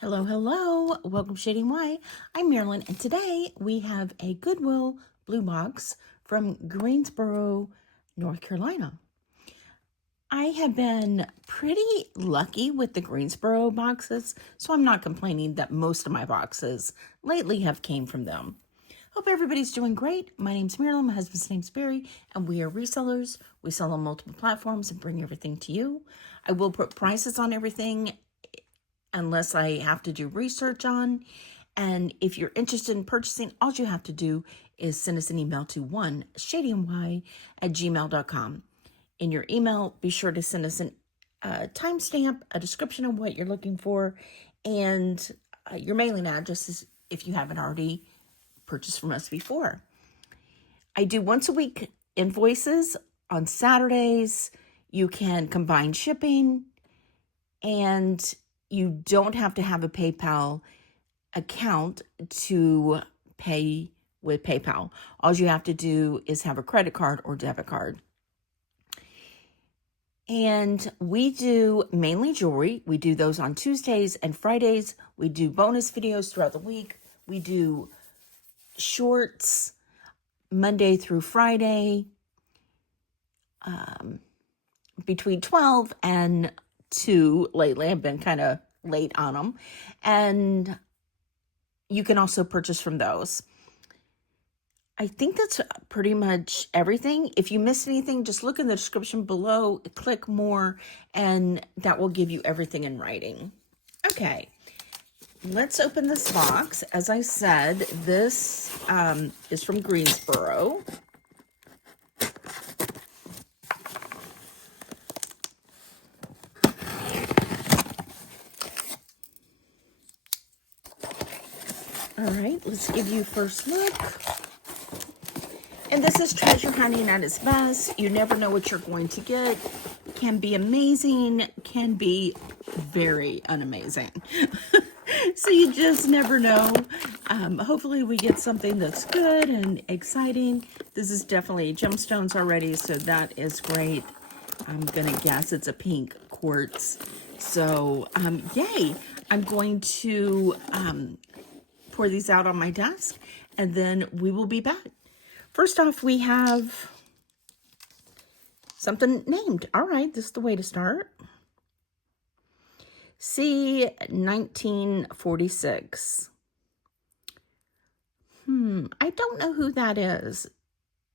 Hello, hello. Welcome to Shading Why. I'm Marilyn, and today we have a Goodwill BlueBox from Greensboro, North Carolina. I have been pretty lucky with the Greensboro boxes, so I'm not complaining that most of my boxes lately have came from them. Hope everybody's doing great. My name's Marilyn, my husband's name's Barry, and we are resellers. We sell on multiple platforms and bring everything to you. I will put prices on everything unless I have to do research on. And if you're interested in purchasing, all you have to do is send us an email to shadingwhy@gmail.com. In your email, be sure to send us a timestamp, a description of what you're looking for, and your mailing address if you haven't already purchased from us before. I do once a week invoices on Saturdays. You can combine shipping, and you don't have to have a PayPal account to pay with PayPal. All you have to do is have a credit card or debit card. And we do mainly jewelry. We do those on Tuesdays and Fridays. We do bonus videos throughout the week. We do shorts Monday through Friday, between 12 and 2 lately. I've been kind of late on them. And you can also purchase from those. I think that's pretty much everything. If you missed anything, just look in the description below, click more, and that will give you everything in writing. Okay, let's open this box. As I said, this is from Greensboro. All right, let's give you first look. And this is treasure hunting at its best. You never know what you're going to get. Can be amazing, can be very unamazing. So you just never know. Hopefully we get something that's good and exciting. This is definitely gemstones already, so that is great. I'm gonna guess it's a pink quartz. So yay. I'm going to pour these out on my desk, and then we will be back. First off, we have something named. All right, this is the way to start. C 1946. I don't know who that is.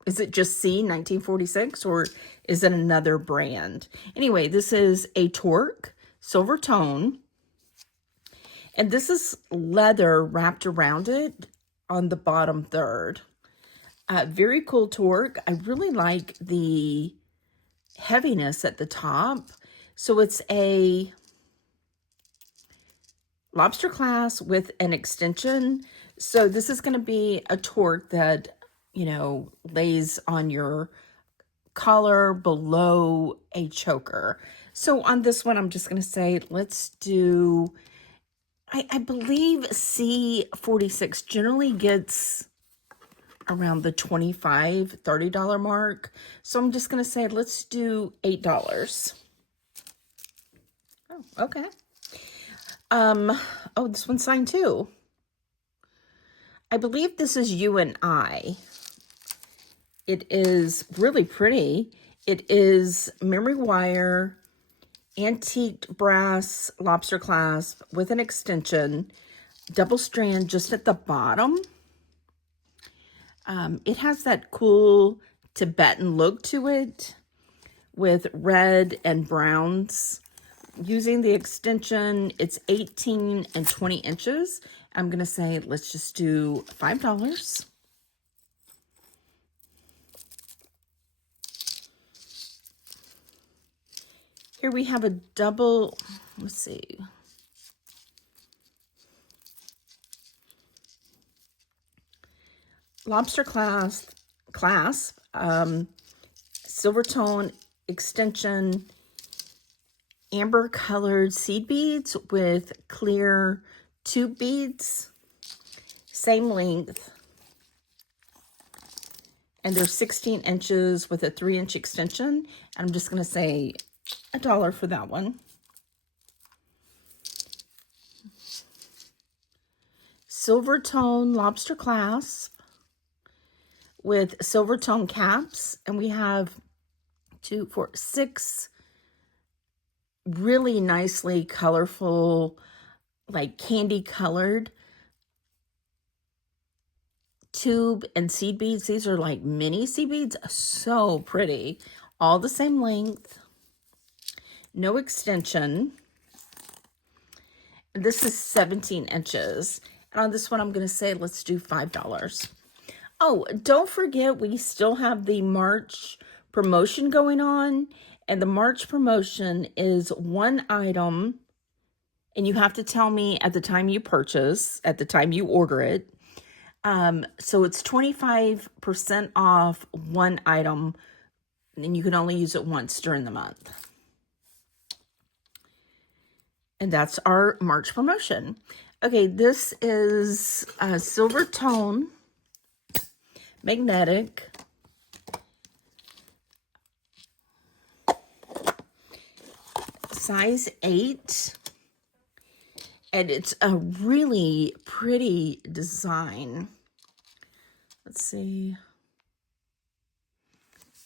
Is it just C 1946, or is it another brand? Anyway, this is a torque, silver tone. And this is leather wrapped around it on the bottom third. Very cool torque. I really like the heaviness at the top. So it's a lobster clasp with an extension. So this is going to be a torque that, you know, lays on your collar below a choker. So on this one, I'm just going to say, let's do, I believe C46 generally gets around the $25, $30 mark. So I'm just going to say, let's do $8. Oh, okay. Oh, this one's signed too. I believe this is You and I. It is really pretty. It is memory wire, antiqued brass lobster clasp with an extension, double strand just at the bottom. It has that cool Tibetan look to it with red and browns. Using the extension, it's 18 and 20 inches. I'm going to say, let's just do $5. Here we have a double, let's see. Lobster clasp, silver tone extension, amber colored seed beads with clear tube beads, same length. And they're 16 inches with a 3-inch extension. I'm just going to say $1 for that one. silver tone lobster clasp with silver tone caps. And we have 2, 4, 6 really nicely colorful, like candy colored tube and seed beads. These are like mini seed beads. So pretty. All the same length. No extension. This is 17 inches. And on this one, I'm going to say, let's do $5. Oh, don't forget, we still have the March promotion going on. And the March promotion is one item. And you have to tell me at the time you purchase, at the time you order it. So it's 25% off one item. And you can only use it once during the month. And that's our March promotion. Okay, this is a silver tone, magnetic. Size 8. And it's a really pretty design. Let's see.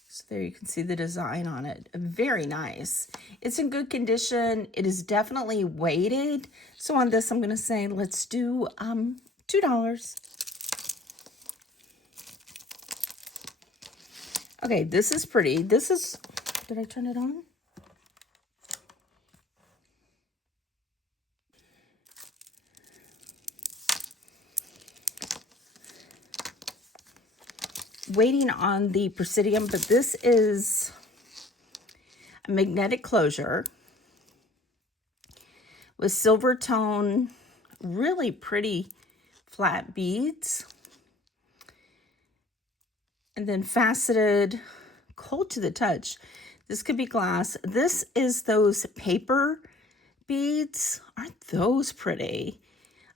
So there you can see the design on it. Very nice. It's in good condition. It is definitely weighted. So on this, I'm going to say, let's do $2. Okay, this is pretty. This is, did I turn it on? Waiting on the Presidium, but this is a magnetic closure with silver tone, really pretty flat beads, and then faceted, cold to the touch. This could be glass. This is those paper beads. Aren't those pretty?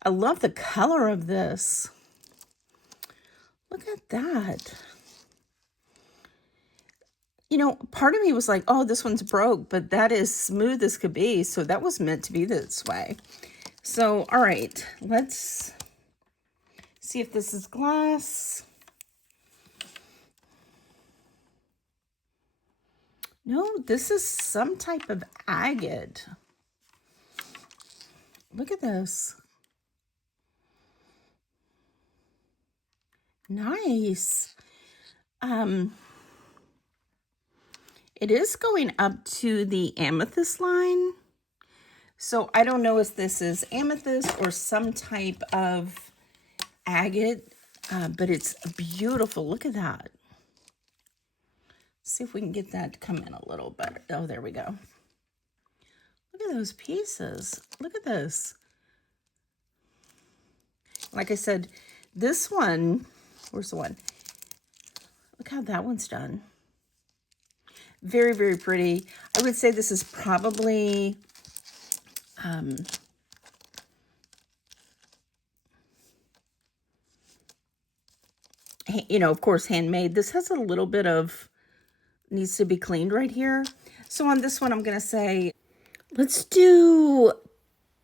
I love the color of this. Look at that. You know, part of me was like, oh, this one's broke, but that is smooth as could be. So that was meant to be this way. So, all right, let's see if this is glass. No, this is some type of agate. Look at this. Nice. It is going up to the amethyst line. So I don't know if this is amethyst or some type of agate, but it's beautiful. Look at that. See if we can get that to come in a little better. Oh, there we go. Look at those pieces. Look at this. Like I said, this one, where's the one? Look how that one's done. Very, very pretty. I would say this is probably, you know, of course, handmade. This has a little bit of, needs to be cleaned right here. So on this one, I'm going to say, let's do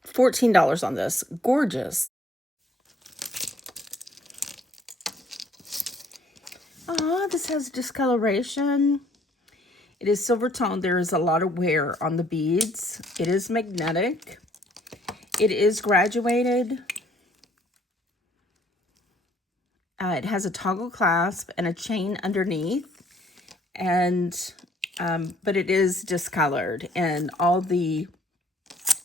$14 on this. Gorgeous. Oh, this has discoloration. It is silver tone. There is a lot of wear on the beads. It is magnetic. It is graduated. It has a toggle clasp and a chain underneath. And, but it is discolored. And all the,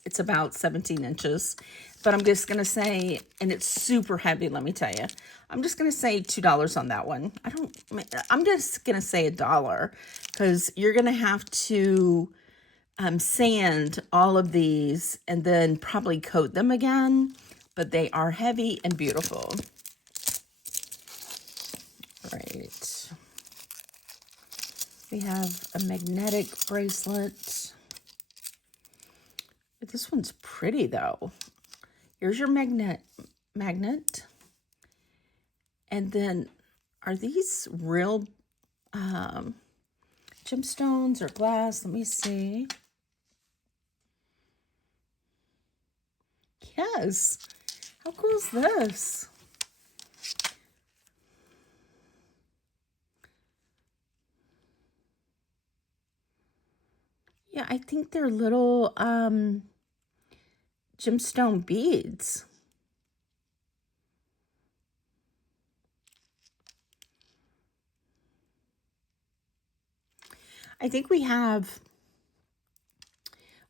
it's about 17 inches. But I'm just going to say, and it's super heavy, let me tell you. I'm just going to say $2 on that one. I'm just going to say $1 because you're going to have to sand all of these and then probably coat them again. But they are heavy and beautiful. Right. We have a magnetic bracelet. This one's pretty though. Here's your magnet. And then, are these real gemstones or glass? Let me see. Yes. How cool is this? Yeah, I think they're little gemstone beads. I think we have,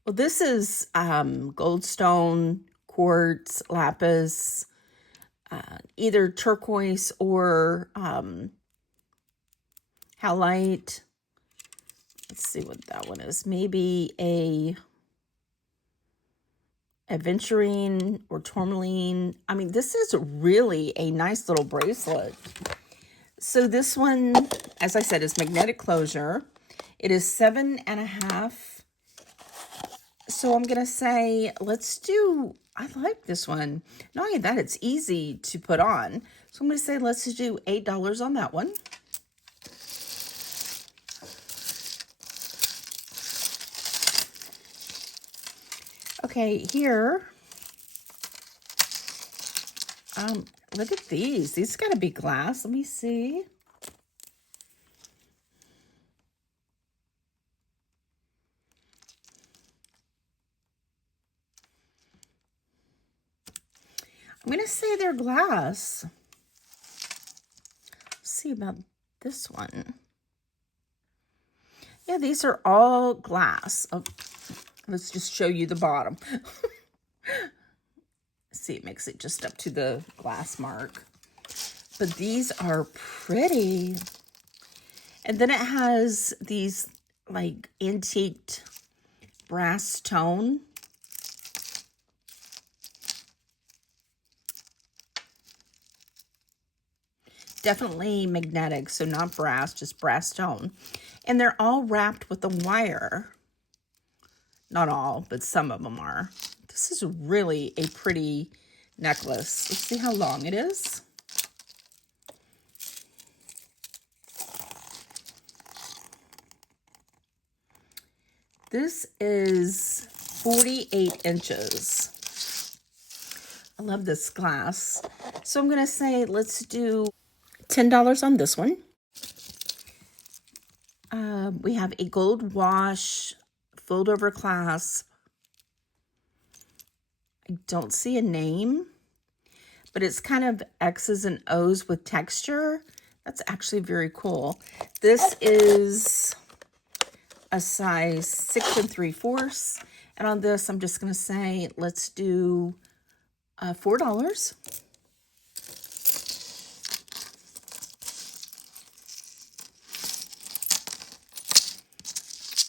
well, this is goldstone, quartz, lapis, either turquoise or halite. Let's see what that one is. Maybe a aventurine or tourmaline. I mean, this is really a nice little bracelet. So this one, as I said, is magnetic closure. It is 7.5. So I'm going to say, let's do, I like this one. Not only that, it's easy to put on. So I'm going to say, let's do $8 on that one. Okay, here, look at these. These got to be glass. Let me see. I'm going to say they're glass. Let's see about this one. Yeah, these are all glass. Oh, let's just show you the bottom. See, it makes it just up to the glass mark. But these are pretty. And then it has these like antiqued brass tone. Definitely magnetic, so not brass, just brass tone. And they're all wrapped with a wire. Not all, but some of them are. This is really a pretty necklace. Let's see how long it is. This is 48 inches. I love this glass. So I'm going to say let's do $10 on this one. We have a gold wash, fold over clasp. I don't see a name, but it's kind of X's and O's with texture. That's actually very cool. This is a size 6 3/4. And on this, I'm just going to say, let's do $4.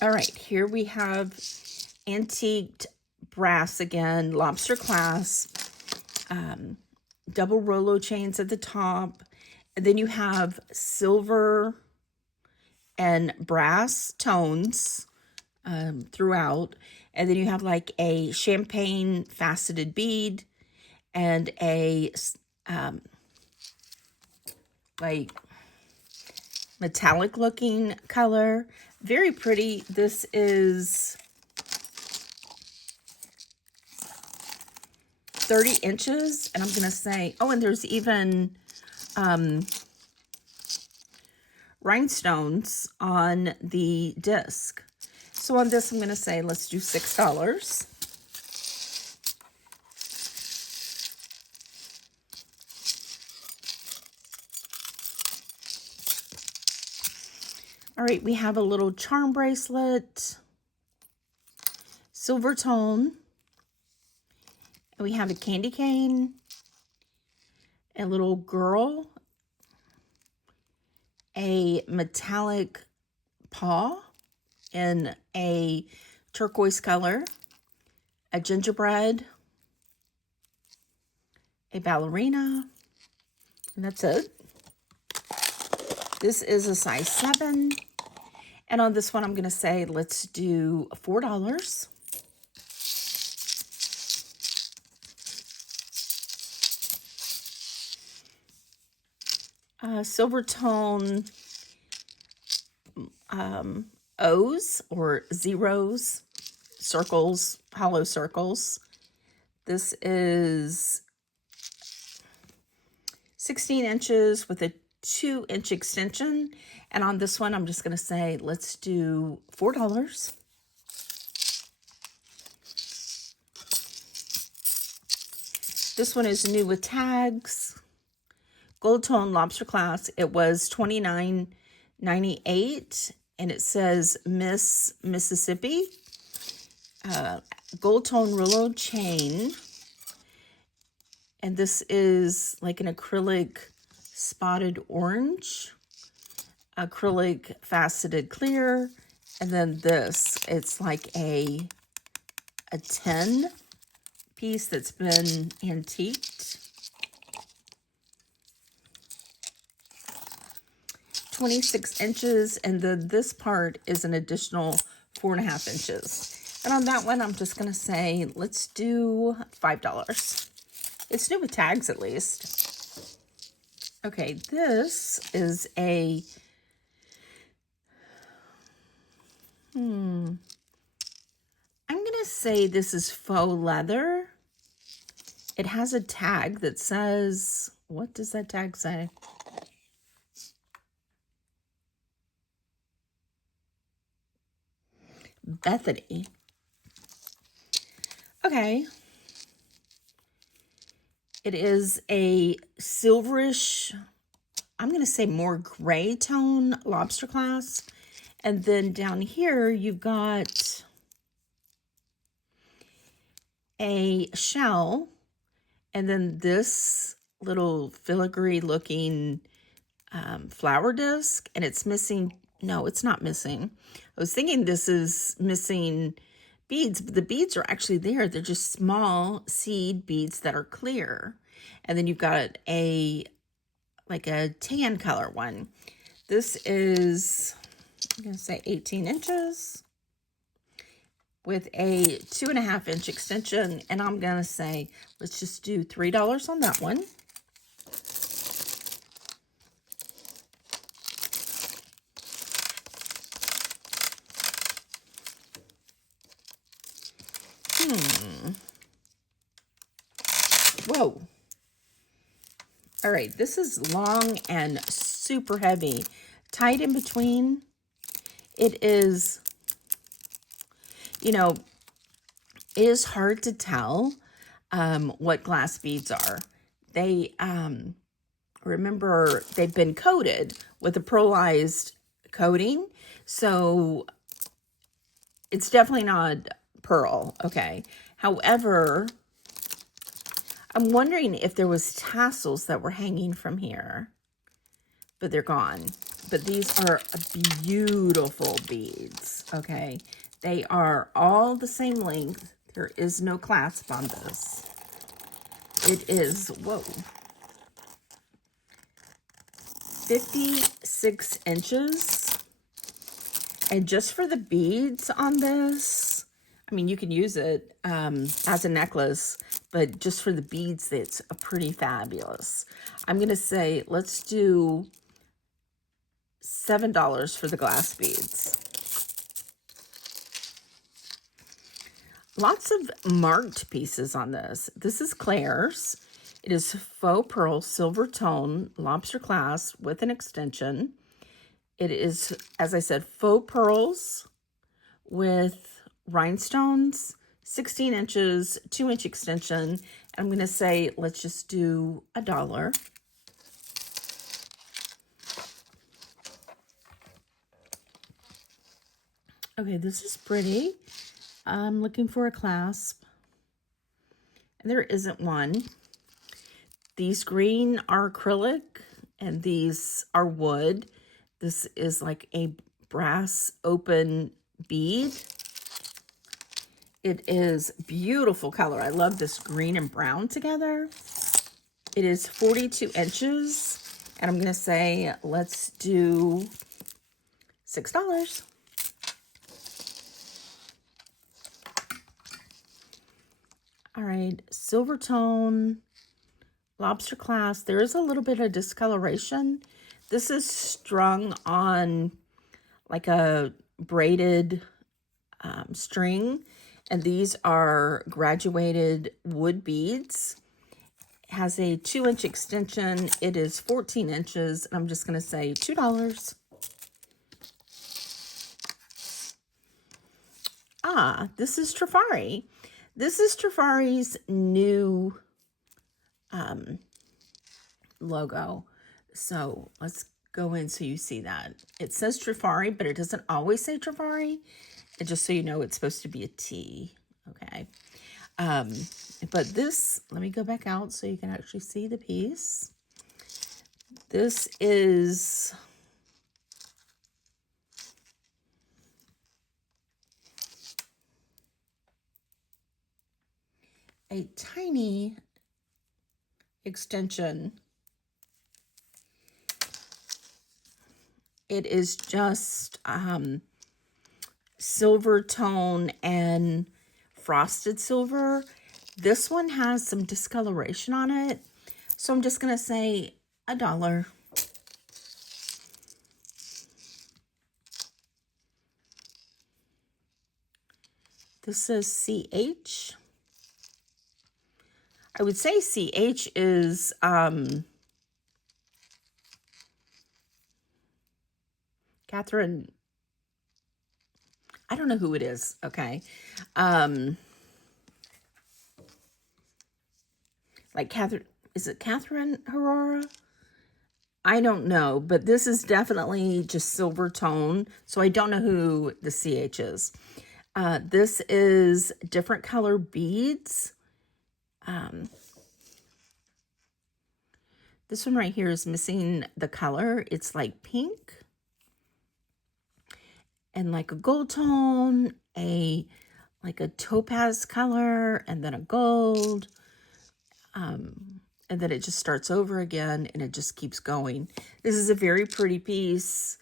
All right, here we have antiqued brass again, lobster clasp, double Rolo chains at the top. And then you have silver and brass tones throughout. And then you have like a champagne faceted bead and a like metallic looking color. Very pretty. This is 30 inches. And I'm going to say, oh, and there's even rhinestones on the disc. So on this, I'm going to say, let's do $6. All right, we have a little charm bracelet, silver tone. And we have a candy cane, a little girl, a metallic paw in a turquoise color, a gingerbread, a ballerina, and that's it. This is a size 7. And on this one, I'm going to say, let's do $4. Silver tone O's or zeros, circles, hollow circles. This is 16 inches with a 2-inch extension. And on this one, I'm just going to say, let's do $4. This one is new with tags. Gold tone lobster clasp. It was $29.98, and it says Miss Mississippi. Gold tone Rullo chain, and this is like an acrylic spotted orange, acrylic faceted clear, and then this, it's like a 10 piece that's been antiqued. 26 inches, and then this part is an additional 4.5 inches. And on that one, I'm just going to say, let's do $5. It's new with tags, at least. Okay, this is a... I'm going to say this is faux leather. It has a tag that says... What does that tag say? Bethany. Okay. It is a silverish, I'm going to say more gray tone lobster clasp. And then down here, you've got a shell. And then this little filigree looking flower disc. And it's missing, no, it's not missing. I was thinking this is missing beads, but the beads are actually there. They're just small seed beads that are clear. And then you've got like a tan color one. This is, I'm going to say 18 inches with a 2.5 inch extension. And I'm going to say, let's just do $3 on that one. Whoa. All right, this is long and super heavy. Tight in between. It is, you know, it is hard to tell what glass beads are. They, remember, they've been coated with a pearlized coating. So it's definitely not pearl, okay? However, I'm wondering if there was tassels that were hanging from here, but they're gone. But these are beautiful beads, okay? They are all the same length. There is no clasp on this. It is, whoa, 56 inches. And just for the beads on this, I mean, you can use it as a necklace, but just for the beads, it's pretty fabulous. I'm going to say, let's do $7 for the glass beads. Lots of marked pieces on this. This is Claire's. It is faux pearl silver tone lobster clasp with an extension. It is, as I said, faux pearls with rhinestones, 16 inches, 2-inch extension. I'm going to say, let's just do $1. Okay, this is pretty. I'm looking for a clasp, and there isn't one. These green are acrylic, and these are wood. This is like a brass open bead. It is beautiful color. I love this green and brown together. It is 42 inches, and I'm going to say, let's do $6. All right, silver tone, lobster clasp. There is a little bit of discoloration. This is strung on like a braided string, and these are graduated wood beads. has a 2-inch extension. It is 14 inches, and I'm just going to say $2. This is Trifari. This is Trifari's new logo. So let's go in so you see that. It says Trifari, but it doesn't always say Trifari. And just so you know, it's supposed to be a T. Okay. But this, let me go back out so you can actually see the piece. This is a tiny extension. It is just silver tone and frosted silver. This one has some discoloration on it, so I'm just gonna say $1. This says CH. I would say CH is Catherine. I don't know who it is. Okay. Like Catherine, is it Catherine Herrera? I don't know, but this is definitely just silver tone, so I don't know who the CH is. This is different color beads. This one right here is missing the color. It's like pink and like a gold tone, like a topaz color, and then a gold. And then it just starts over again, and it just keeps going. This is a very pretty piece.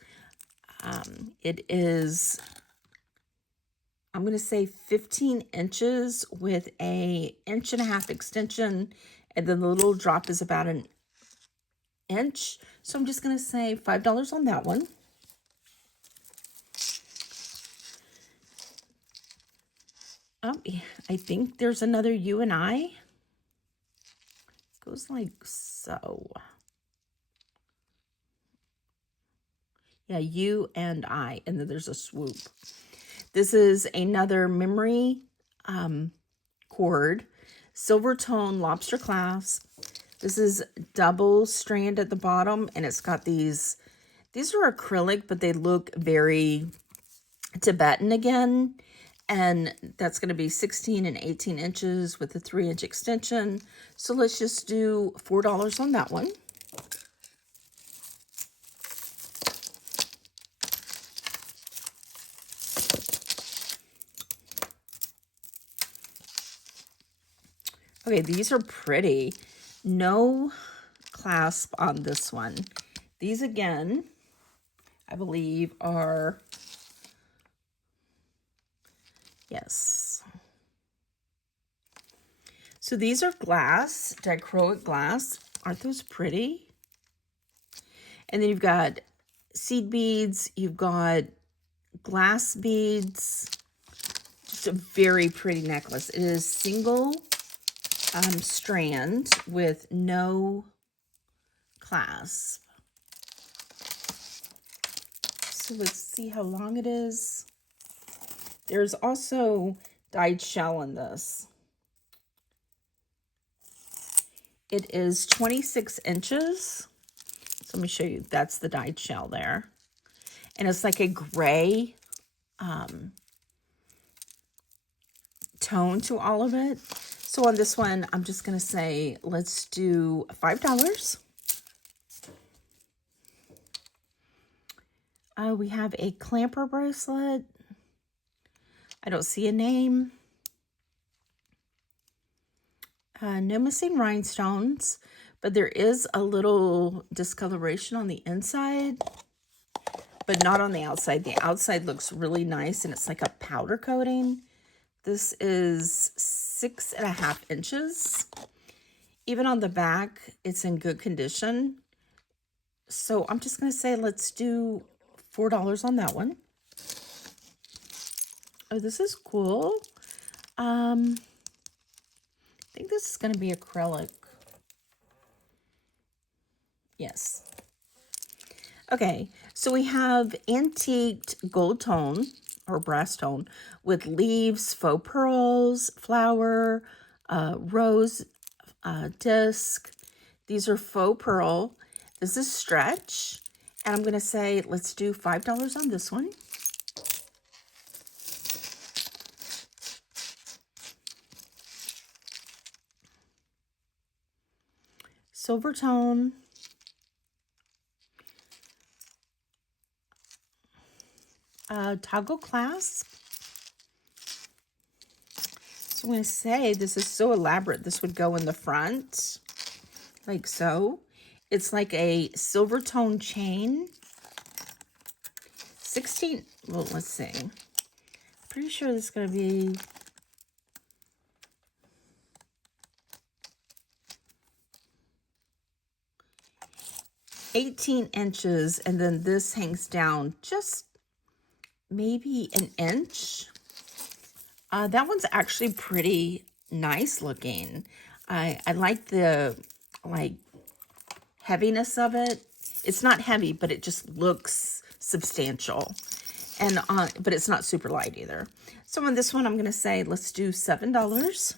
It is, I'm going to say 15 inches with a 1.5 inch extension, and then the little drop is about an inch. So I'm just going to say $5 on that one. I think there's another U and I. Goes like so. Yeah, U and I, and then there's a swoop. This is another memory cord, silver tone lobster clasp. This is double strand at the bottom, and it's got these are acrylic, but they look very Tibetan again. And that's going to be 16 and 18 inches with a 3-inch extension. So let's just do $4 on that one. Okay, these are pretty. No clasp on this one. These again, I believe are, yes. So these are glass, dichroic glass. Aren't those pretty? And then you've got seed beads, you've got glass beads. Just a very pretty necklace. It is single strand with no clasp. So let's see how long it is. There's also dyed shell in this. It is 26 inches. So let me show you. That's the dyed shell there. And it's like a gray tone to all of it. So on this one, I'm just going to say, let's do $5. We have a clamper bracelet. I don't see a name. No missing rhinestones, but there is a little discoloration on the inside, but not on the outside. The outside looks really nice, and it's like a powder coating. This is 6.5 inches. Even on the back, it's in good condition. So I'm just going to say, let's do $4 on that one. Oh, this is cool. I think this is going to be acrylic. Yes. Okay, so we have antiqued gold tone or brass tone with leaves, faux pearls, flower, rose disc. These are faux pearl. This is stretch. And I'm going to say, let's do $5 on this one. Silver tone. Toggle clasp. So I'm going to say this is so elaborate. This would go in the front, like so. It's like a silver tone chain. 16, well, let's see. Pretty sure this is going to be 18 inches, and then this hangs down just maybe an inch. That one's actually pretty nice looking. I like the heaviness of it. It's not heavy, but it just looks substantial. And but it's not super light either. So on this one, I'm going to say, let's do $7.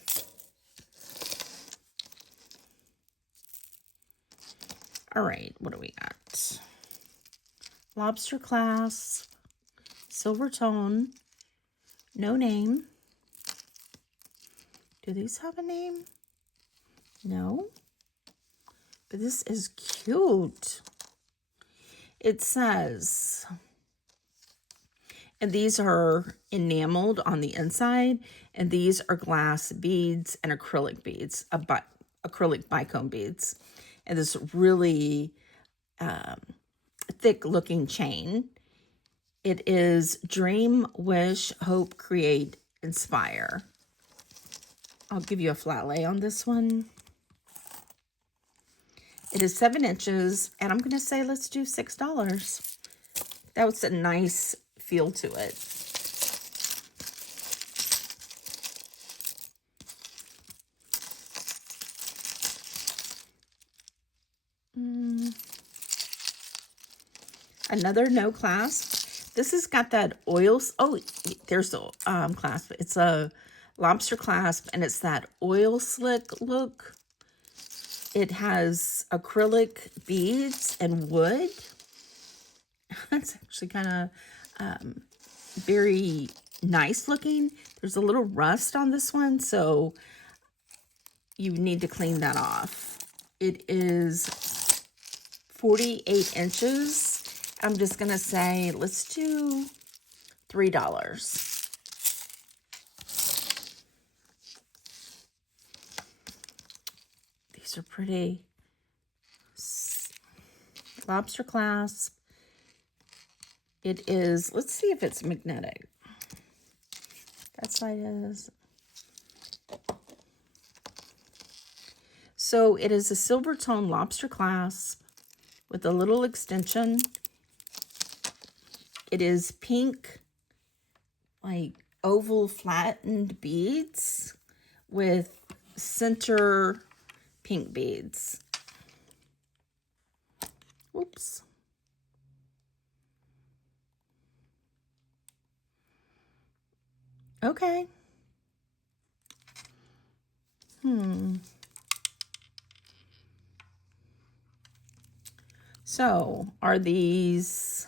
All right, what do we got? Lobster clasp, silver tone, no name. Do these have a name? No. But this is cute. It says, and these are enameled on the inside, and these are glass beads and acrylic beads, acrylic bicone beads. And this really thick looking chain. It is dream, wish, hope, create, inspire. I'll give you a flat lay on this one. It is 7 inches, and I'm going to say let's do $6. That was a nice feel to it. Another no clasp. This has got that oil. Oh, there's the clasp. It's a lobster clasp, and it's that oil slick look. It has acrylic beads and wood. That's actually kind of very nice looking. There's a little rust on this one, so you need to clean that off. It is 48 inches. I'm just going to say, let's do $3. These are pretty. Lobster clasp. It is, let's see if it's magnetic. That side is. So it is a silver tone lobster clasp with a little extension. It is pink, like oval flattened beads with center pink beads. Whoops. Okay. So, are these...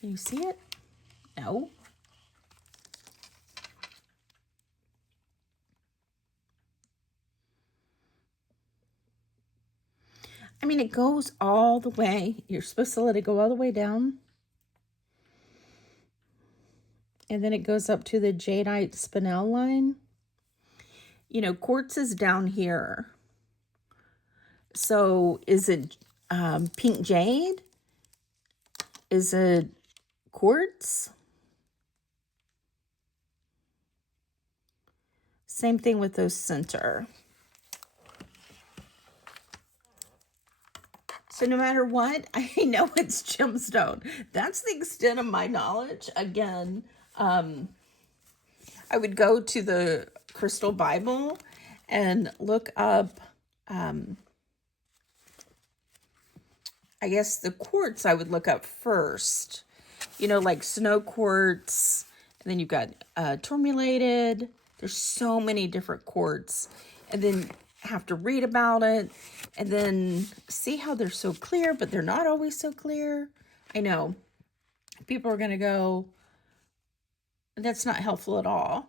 Can you see it? No. I mean, it goes all the way. You're supposed to let it go all the way down. And then it goes up to the jadeite spinel line. You know, quartz is down here. So is it pink jade? Is it quartz? Same thing with those center. So no matter what, I know it's gemstone. That's the extent of my knowledge. Again, I would go to the Crystal Bible and look up I guess the quartz I would look up first. You know, like snow quartz, and then you've got tourmalated. There's so many different quartz, and then have to read about it, and then see how they're so clear, but they're not always so clear. I know people are going to go, that's not helpful at all.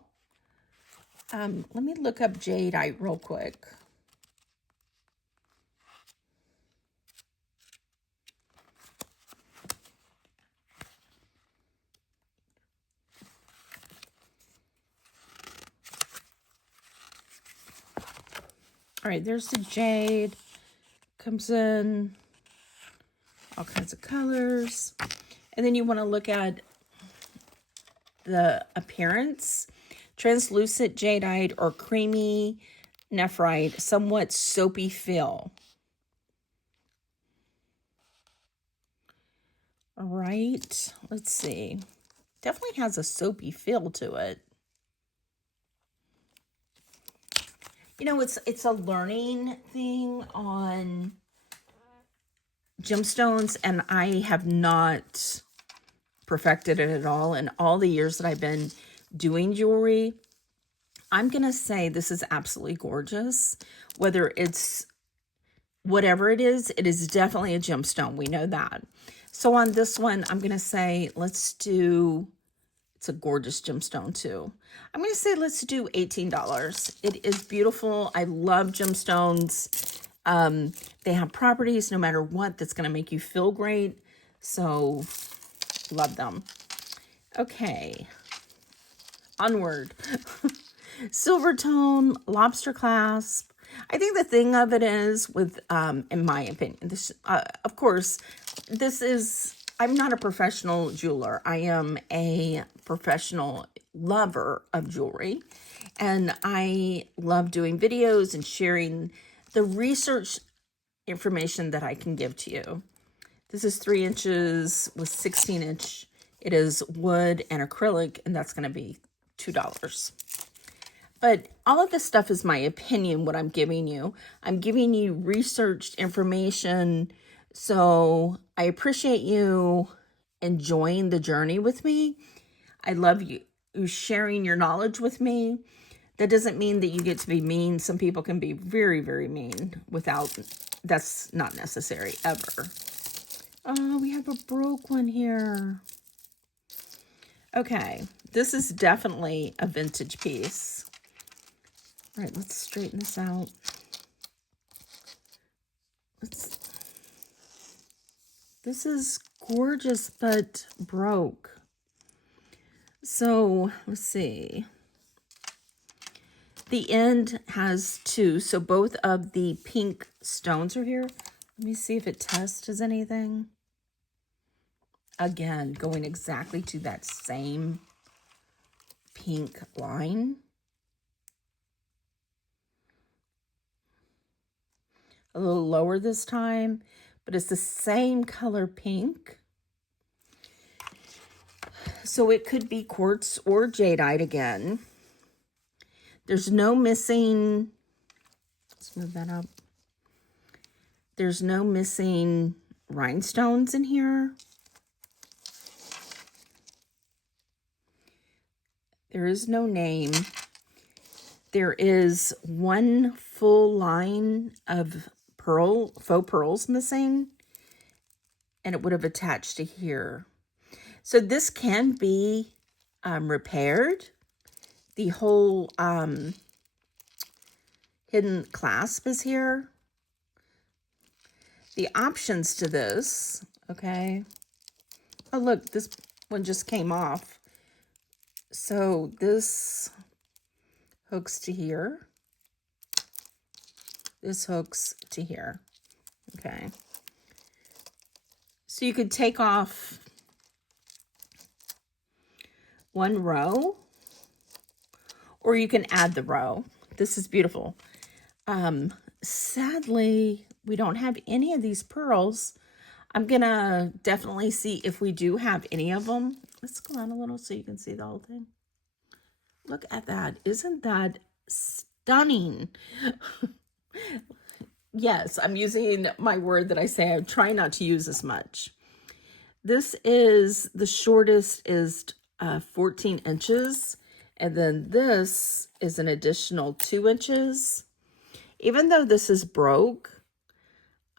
Let me look up jadeite real quick. All right, there's the jade. Comes in all kinds of colors. And then you want to look at the appearance. Translucent jadeite or creamy nephrite, somewhat soapy feel. All right, let's see. Definitely has a soapy feel to it. You know, it's a learning thing on gemstones, and I have not perfected it at all in all the years that I've been doing jewelry. I'm going to say this is absolutely gorgeous. Whether it's whatever it is definitely a gemstone. We know that. So on this one, I'm going to say let's do, it's a gorgeous gemstone too. I'm going to say let's do $18. It is beautiful. I love gemstones. They have properties no matter what that's going to make you feel great. So love them. Okay. Onward. Silver tone, lobster clasp. I think the thing of it is with, in my opinion, this, of course, this is, I'm not a professional jeweler. I am a professional lover of jewelry, and I love doing videos and sharing the research information that I can give to you. This is 3 inches with 16-inch. It is wood and acrylic, and that's going to be $2. But all of this stuff is my opinion, what I'm giving you. I'm giving you researched information. So I appreciate you enjoying the journey with me. I love you sharing your knowledge with me. That doesn't mean that you get to be mean. Some people can be very, very mean without, that's not necessary ever. Oh, we have a broke one here. Okay, this is definitely a vintage piece. All right, let's straighten this out. This is gorgeous, but broke. So let's see. The end has 2, so both of the pink stones are here. Let me see if it tests as anything. Again, going exactly to that same pink line. A little lower this time, but it's the same color pink. So it could be quartz or jadeite again. There's no missing, let's move that up. There's no missing rhinestones in here. There is no name. There is one full line of faux pearls missing, and it would have attached to here. So this can be repaired. The whole hidden clasp is here. The options to this, okay. Oh, look, this one just came off. So this hooks to here. This hooks to here. Okay. So you could take off one row, or you can add the row. This is beautiful. Sadly, we don't have any of these pearls. I'm gonna definitely see if we do have any of them. Let's go on a little so you can see the whole thing. Look at that. Isn't that stunning? Yes, I'm using my word that I say I try not to use as much. This is, the shortest is 14 inches. And then this is an additional 2 inches. Even though this is broke,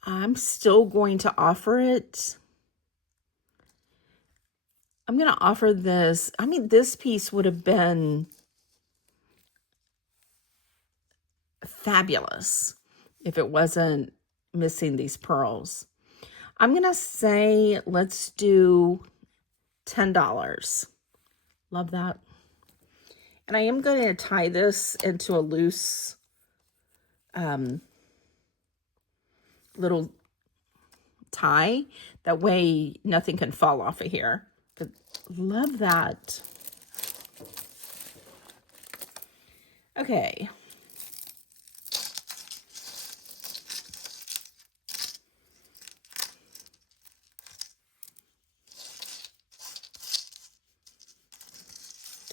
I'm still going to offer it. I'm going to offer this. I mean, this piece would have been fabulous if it wasn't missing these pearls. I'm going to say let's do $10. Love that. And I am going to tie this into a loose little tie. That way nothing can fall off of here. But love that. Okay.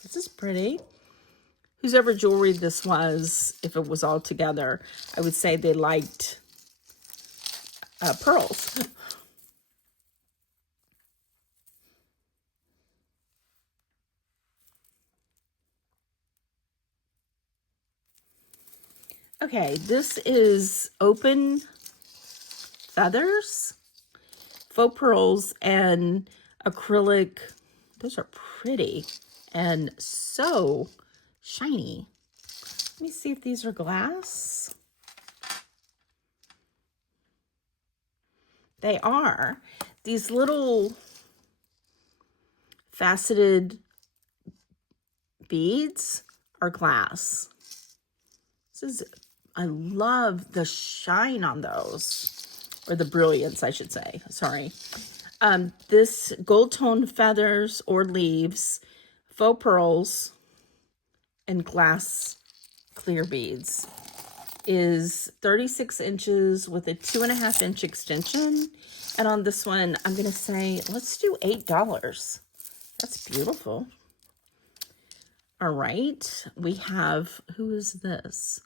This is pretty. Whoever jewelry this was, if it was all together, I would say they liked pearls. Okay, this is open feathers, faux pearls, and acrylic. Those are pretty and so shiny. Let me see if these are glass. They are. These little faceted beads are glass. I love the shine on those, or the brilliance, I should say. Sorry. This gold tone feathers or leaves, faux pearls, and glass clear beads is 36 inches with a 2.5 inch extension. And on this one, I'm going to say, let's do $8. That's beautiful. All right. We have, who is this?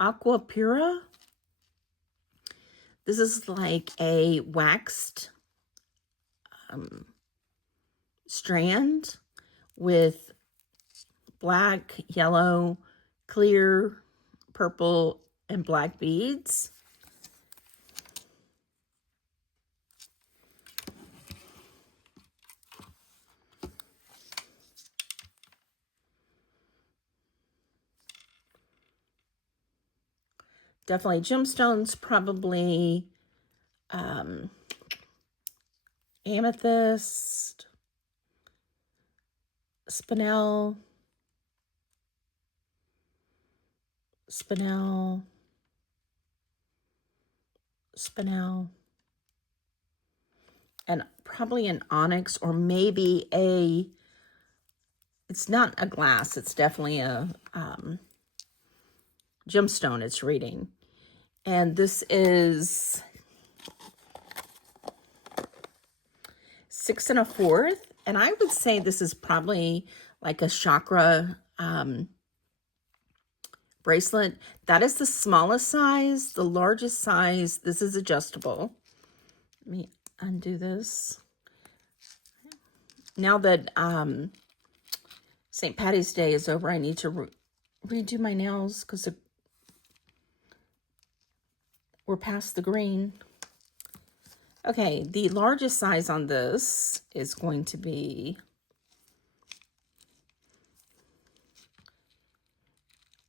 Aqua Pura. This is like a waxed strand with black, yellow, clear, purple, and black beads. Definitely gemstones, probably amethyst, spinel, and probably an onyx, or maybe it's not a glass, it's definitely a gemstone it's reading. And this is 6 1/4. And I would say this is probably like a chakra bracelet. That is the smallest size. The largest size, this is adjustable. Let me undo this. Now that St. Patty's Day is over, I need to redo my nails because we're past the green. Okay, the largest size on this is going to be,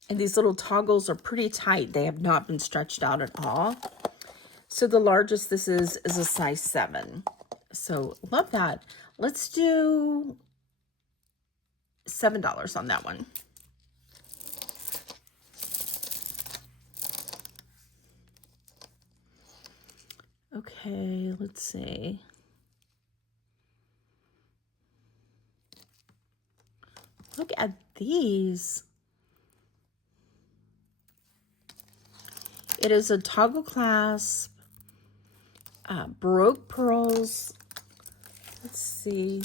and these little toggles are pretty tight. They have not been stretched out at all. So the largest this is a size 7. So love that. Let's do $7 on that one. Okay, let's see. Look at these. It is a toggle clasp, Baroque pearls. Let's see.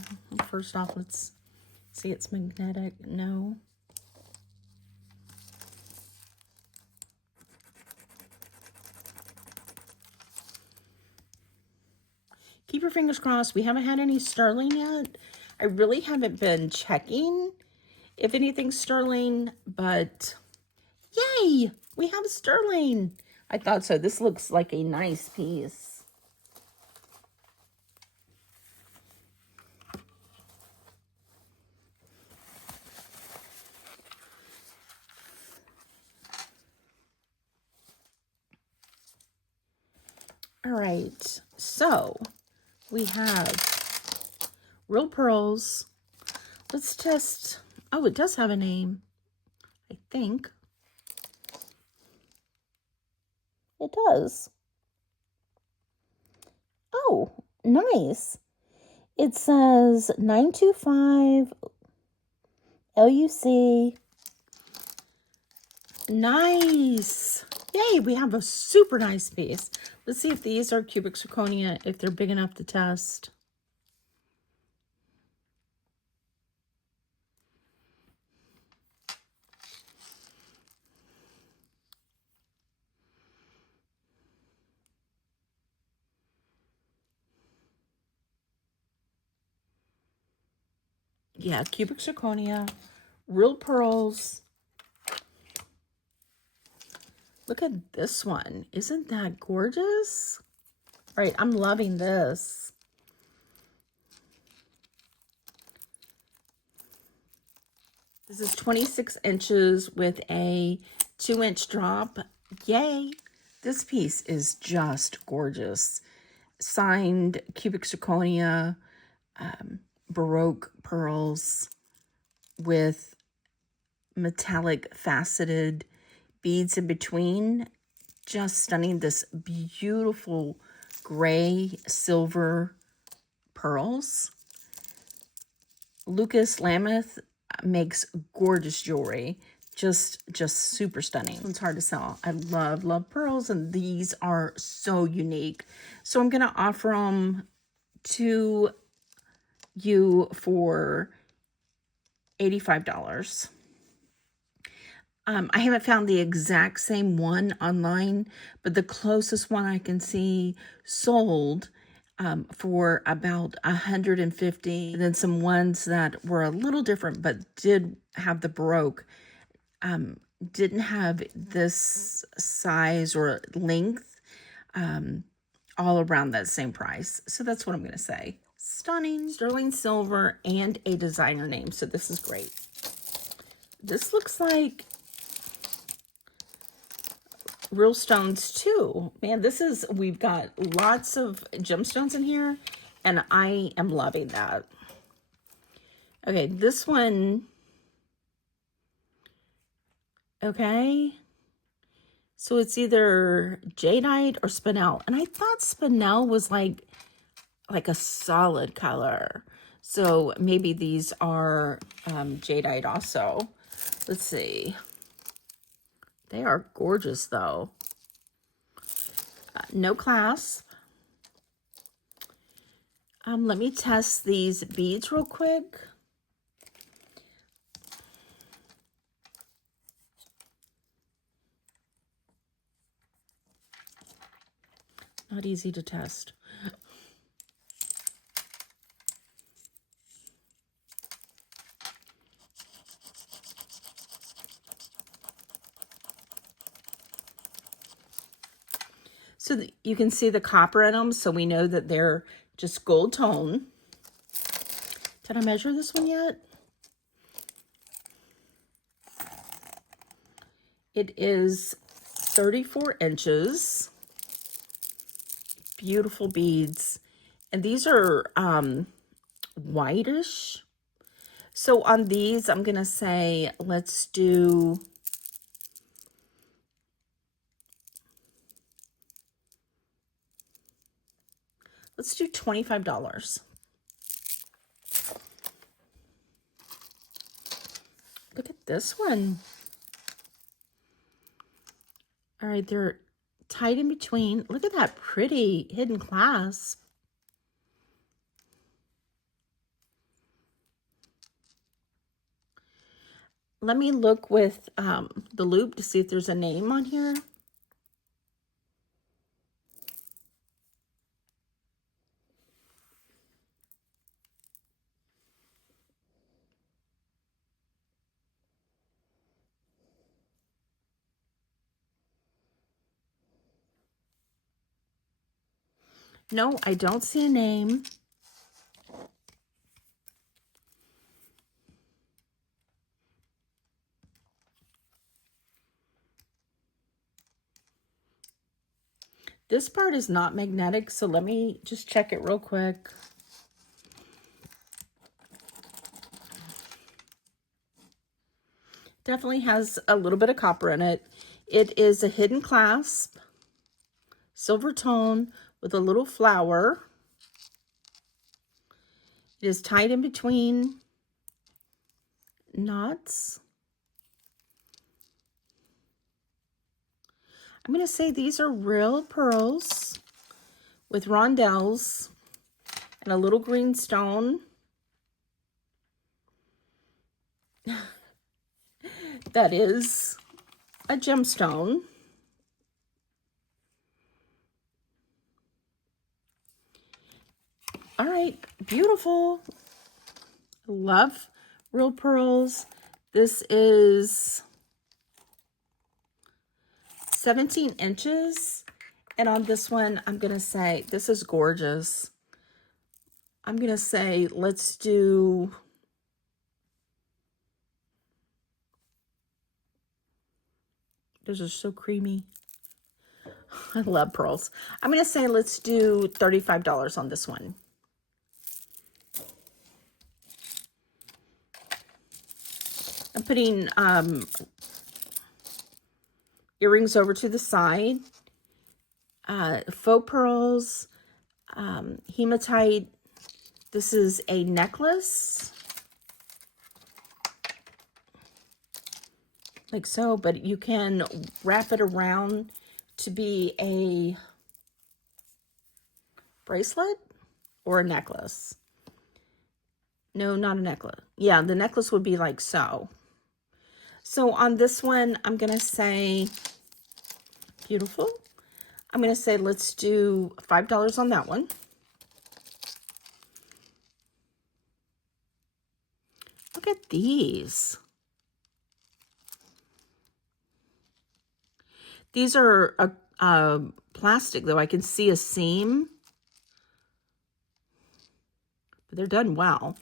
First off, let's see, it's magnetic. No. keep your fingers crossed. We haven't had any sterling yet. I really haven't been checking if anything's sterling, but yay, we have sterling. I thought so. This looks like a nice piece. All right, so we have real pearls. Let's test. Oh, it does have a name, I think. It does. Oh, nice. It says 925 LUC. Nice. Yay, we have a super nice piece. Let's see if these are cubic zirconia, if they're big enough to test. Yeah, cubic zirconia, real pearls. Look at this one. Isn't that gorgeous? All right, I'm loving this. This is 26 inches with a 2-inch drop. Yay. This piece is just gorgeous. Signed cubic zirconia, Baroque pearls with metallic faceted beads in between. Just stunning. This beautiful gray silver pearls. Lucas Lameth makes gorgeous jewelry. Just super stunning. It's hard to sell. I love pearls, and these are so unique. So I'm gonna offer them to you for $85. I haven't found the exact same one online, but the closest one I can see sold for about $150. And then some ones that were a little different, but did have the Baroque, didn't have this size or length, all around that same price. So that's what I'm going to say. Stunning. Sterling silver and a designer name. So this is great. This looks like real stones too. Man, we've got lots of gemstones in here, and I am loving that. Okay, this one. Okay. So it's either jadeite or spinel. And I thought spinel was like a solid color. So maybe these are jadeite also. Let's see. They are gorgeous though. No clasp. Let me test these beads real quick. Not easy to test. So you can see the copper in them, so we know that they're just gold tone. Did I measure this one yet? It is 34 inches. Beautiful beads. And these are whitish. So on these, I'm going to say, let's do $25. Look at this one. All right, they're tied in between. Look at that pretty hidden clasp. Let me look with the loop to see if there's a name on here. No, I don't see a name. This part is not magnetic, so let me just check it real quick. Definitely has a little bit of copper in it. It is a hidden clasp, silver tone with a little flower. It is tied in between knots. I'm going to say these are real pearls with rondelles and a little greenstone. That is a gemstone. All right, beautiful. Love real pearls. This is 17 inches. And on this one, I'm going to say, this is gorgeous. I'm going to say, let's do, those are so creamy. I love pearls. I'm going to say, let's do $35 on this one. I'm putting earrings over to the side. Faux pearls, hematite. This is a necklace, like so, but you can wrap it around to be a bracelet or a necklace. No, not a necklace. Yeah, the necklace would be like so. So on this one, I'm going to say, beautiful. I'm going to say, let's do $5 on that one. Look at these. These are plastic, though. I can see a seam. But they're done well.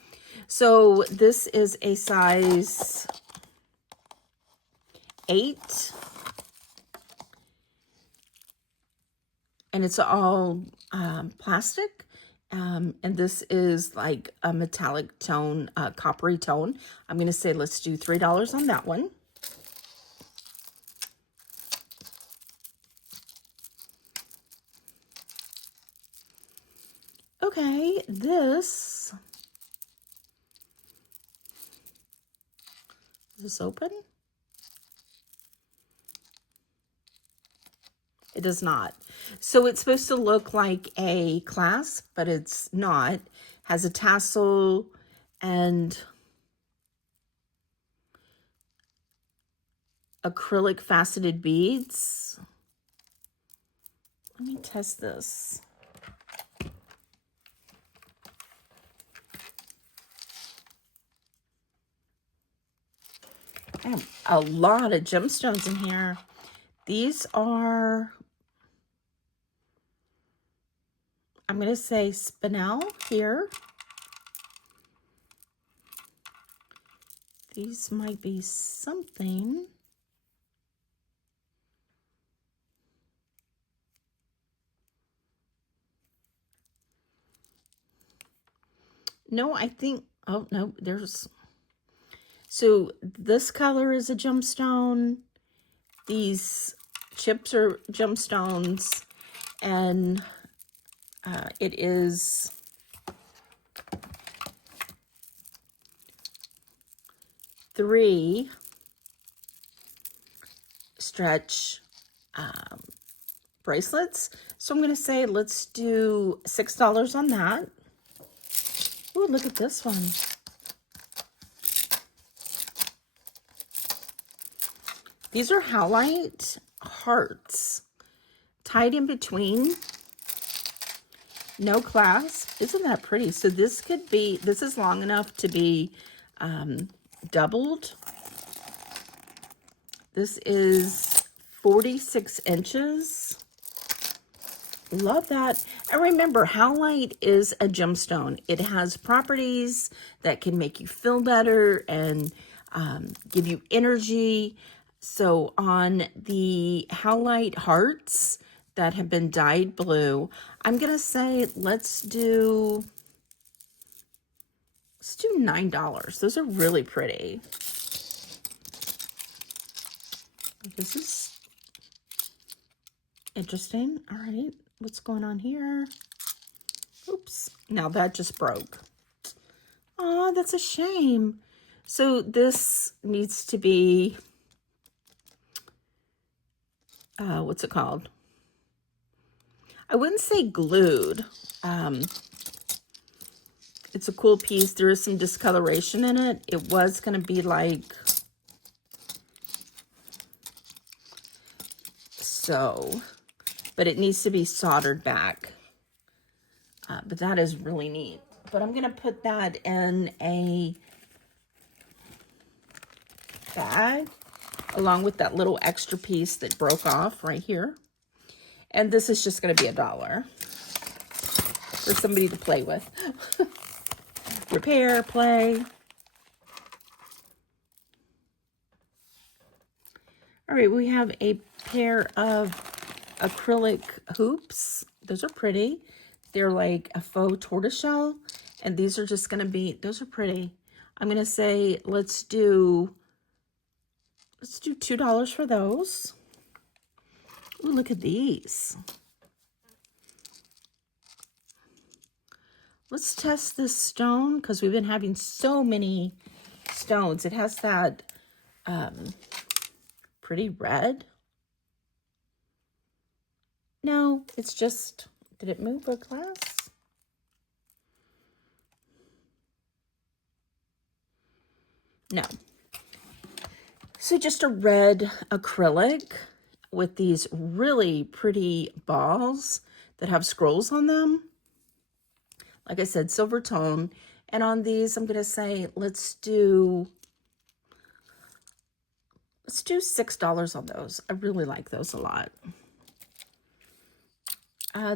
So this is a size 8. And it's all plastic. And this is like a metallic tone, coppery tone. I'm going to say let's do $3 on that one. Okay, this. Is this open? It does not. So it's supposed to look like a clasp, but it's not. Has a tassel and acrylic faceted beads. Let me test this. I have a lot of gemstones in here. These are, I'm going to say spinel here. These might be something. No, I think, oh, no, there's, so this color is a gemstone. These chips are gemstones. And it is three stretch bracelets. So I'm going to say let's do $6 on that. Ooh, look at this one. These are howlite hearts tied in between. No clasp. Isn't that pretty? So this could be, this is long enough to be doubled. This is 46 inches. Love that. And remember, howlite is a gemstone. It has properties that can make you feel better and give you energy. So on the howlite hearts that have been dyed blue, I'm going to say let's do $9. Those are really pretty. This is interesting. All right, what's going on here? Oops, now that just broke. Oh, that's a shame. So this needs to be, what's it called? I wouldn't say glued. It's a cool piece. There is some discoloration in it. It was going to be like, so, but it needs to be soldered back. But that is really neat. But I'm going to put that in a bag along with that little extra piece that broke off right here. And this is just going to be $1 for somebody to play with. Repair, play. All right, we have a pair of acrylic hoops. Those are pretty. They're like a faux tortoiseshell, and these are just going to be, those are pretty. I'm going to say let's do $2 for those. Ooh, look at these. Let's test this stone because we've been having so many stones. It has that pretty red. No, it's just, did it move a glass? No. So just a red acrylic with these really pretty balls that have scrolls on them. Like I said, silver tone. And on these, I'm going to say, let's do $6 on those. I really like those a lot.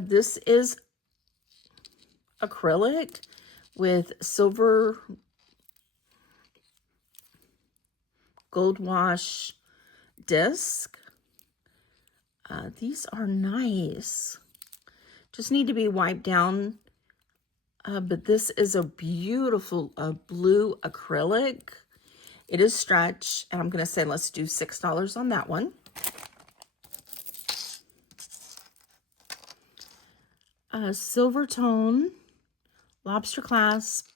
This is acrylic with silver gold wash disc. These are nice. Just need to be wiped down. But this is a beautiful blue acrylic. It is stretch, and I'm going to say let's do $6 on that one. Silver tone lobster clasp.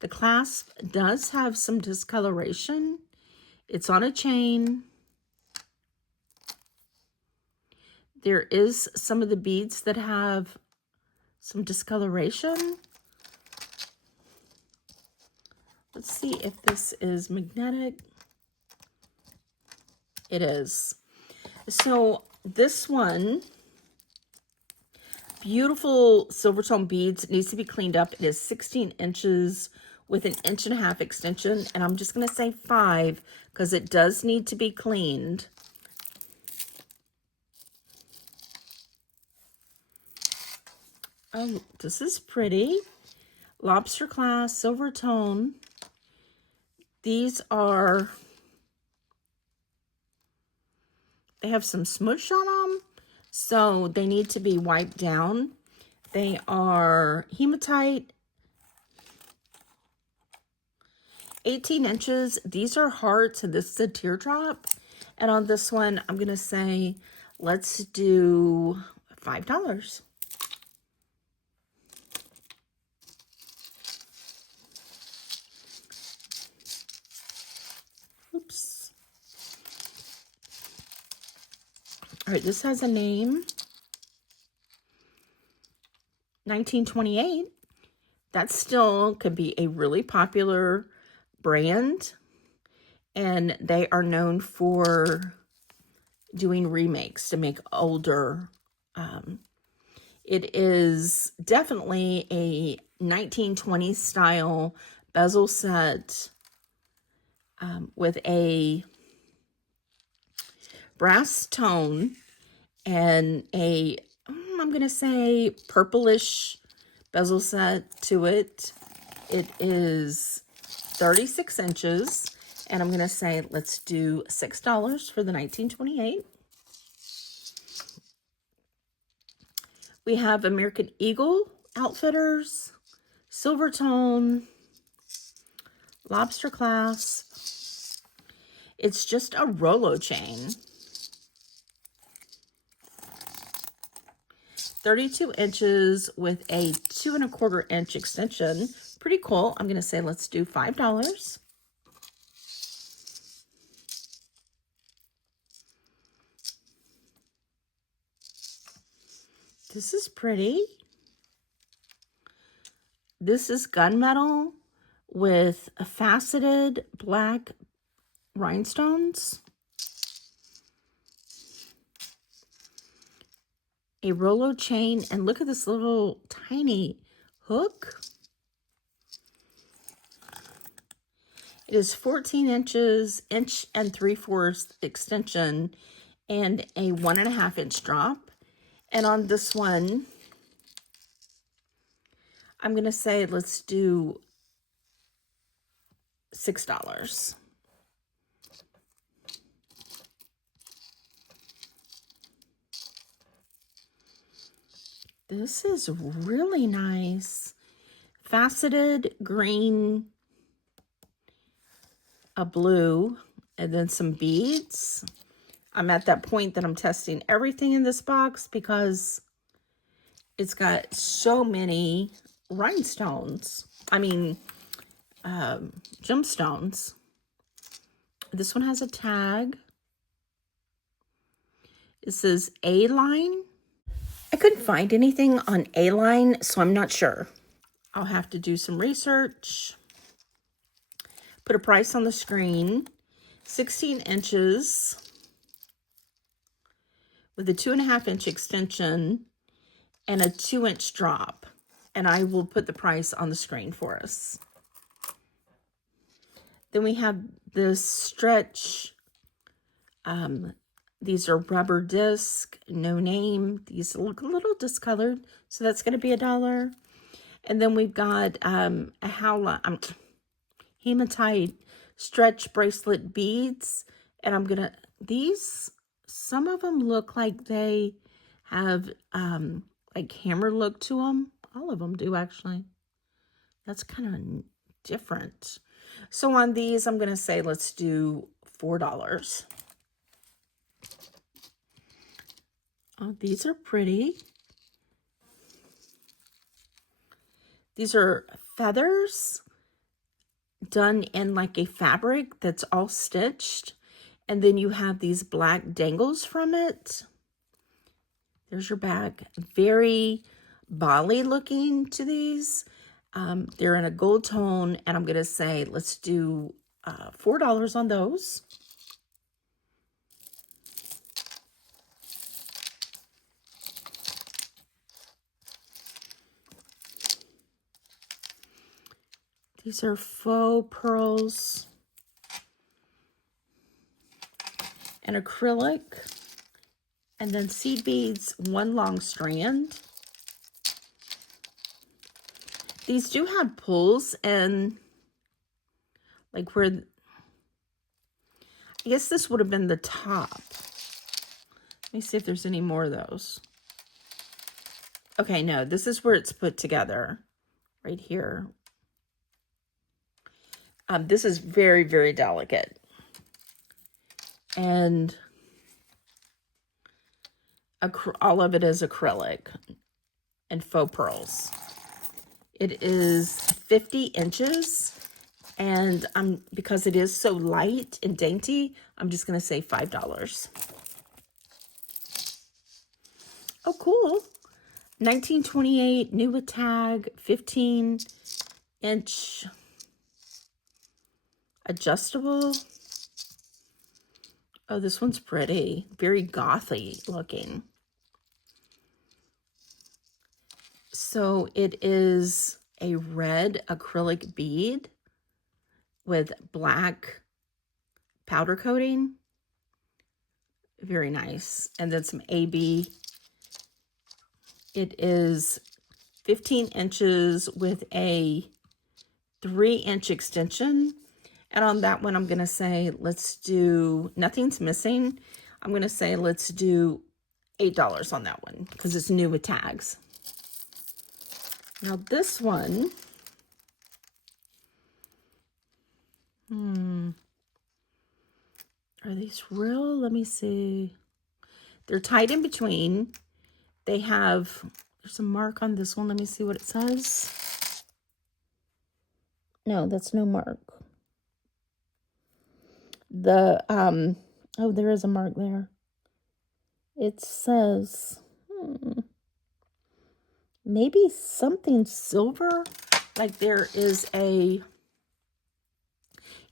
The clasp does have some discoloration. It's on a chain. There is some of the beads that have some discoloration. Let's see if this is magnetic. It is. So this one, beautiful silver tone beads, needs to be cleaned up. It is 16 inches with an 1.5 inch extension. And I'm just going to say 5 because it does need to be cleaned. Oh, this is pretty. Lobster class, silver tone. These are, they have some smush on them, so they need to be wiped down. They are hematite, 18 inches. These are hearts, and this is a teardrop. And on this one, I'm going to say, let's do $5. Oops. All right, this has a name. 1928. That still could be a really popular brand. And they are known for doing remakes to make older. It is definitely a 1920s style bezel set with a brass tone and a I'm going to say purplish bezel set to it. It is 36 inches. And I'm going to say, let's do $6 for the 1928. We have American Eagle Outfitters, Silver Tone, Lobster Clasp. It's just a Rolo chain. 32 inches with a 2¼ inch extension. Pretty cool. I'm going to say, let's do $5. This is pretty. This is gunmetal with a faceted black rhinestones. A Rolo chain, and look at this little tiny hook. It is 14 inches, 1 3/4 extension, and a 1½ inch drop. And on this one, I'm going to say, let's do $6. This is really nice. Faceted green, a blue, and then some beads. I'm at that point that I'm testing everything in this box because it's got so many rhinestones. I mean, gemstones. This one has a tag. It says A-line. I couldn't find anything on A-line, so I'm not sure. I'll have to do some research. Put a price on the screen. 16 inches with a 2½ inch extension and a 2-inch drop. And I will put the price on the screen for us. Then we have this stretch. These are rubber disc, no name. These look a little discolored, so that's going to be $1. And then we've got a hematite stretch bracelet beads. And I'm going to, some of them look like they have like hammer look to them. All of them do, actually. That's kind of different. So on these, I'm going to say, let's do $4. Oh, these are pretty. These are feathers done in like a fabric that's all stitched. And then you have these black dangles from it. There's your bag. Very Bali looking to these. They're in a gold tone, and I'm going to say, let's do $4 on those. These are faux pearls and acrylic, and then seed beads, 1 long strand. These do have pulls, and like where, I guess this would have been the top. Let me see if there's any more of those. Okay, no, this is where it's put together, right here. This is very, very delicate. And all of it is acrylic and faux pearls. It is 50 inches. And because it is so light and dainty, I'm just going to say $5. Oh, cool. 1928, new with tag, 15-inch adjustable. Oh, this one's pretty. Very gothy looking. So it is a red acrylic bead with black powder coating. Very nice. And then some AB It is 15 inches with a 3-inch extension. And on that one, I'm going to say, let's do, nothing's missing. I'm going to say, let's do $8 on that one because it's new with tags. Now this one, are these real? Let me see. They're tied in between. They have, there's a mark on this one. Let me see what it says. No, that's no mark. The, oh, there is a mark there. It says, maybe something silver. Like there is a,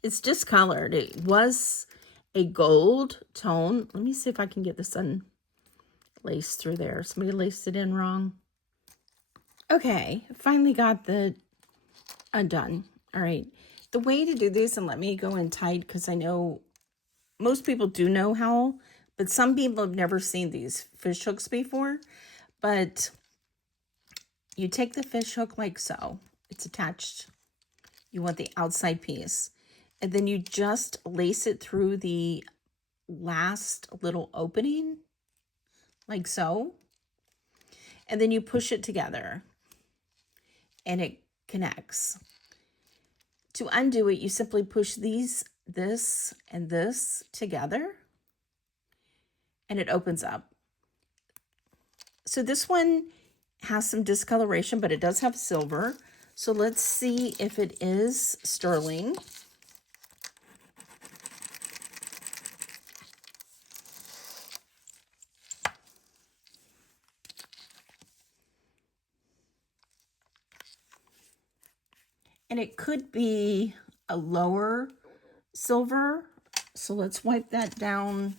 it's discolored. It was a gold tone. Let me see if I can get this unlaced through there. Somebody laced it in wrong. Okay, finally got the undone. All right. The way to do this, and let me go in tight because I know most people do know how, but some people have never seen these fish hooks before. But you take the fish hook like so. It's attached. You want the outside piece. And then you just lace it through the last little opening, like so. And then you push it together. And it connects. To undo it, you simply push this, and this together. And it opens up. So this one has some discoloration, but it does have silver. So let's see if it is sterling. And it could be a lower silver. So let's wipe that down.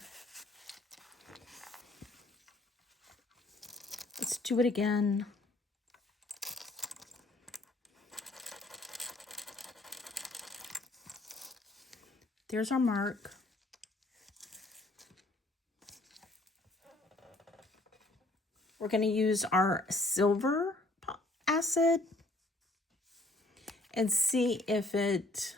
Let's do it again. There's our mark. We're going to use our silver acid and see if it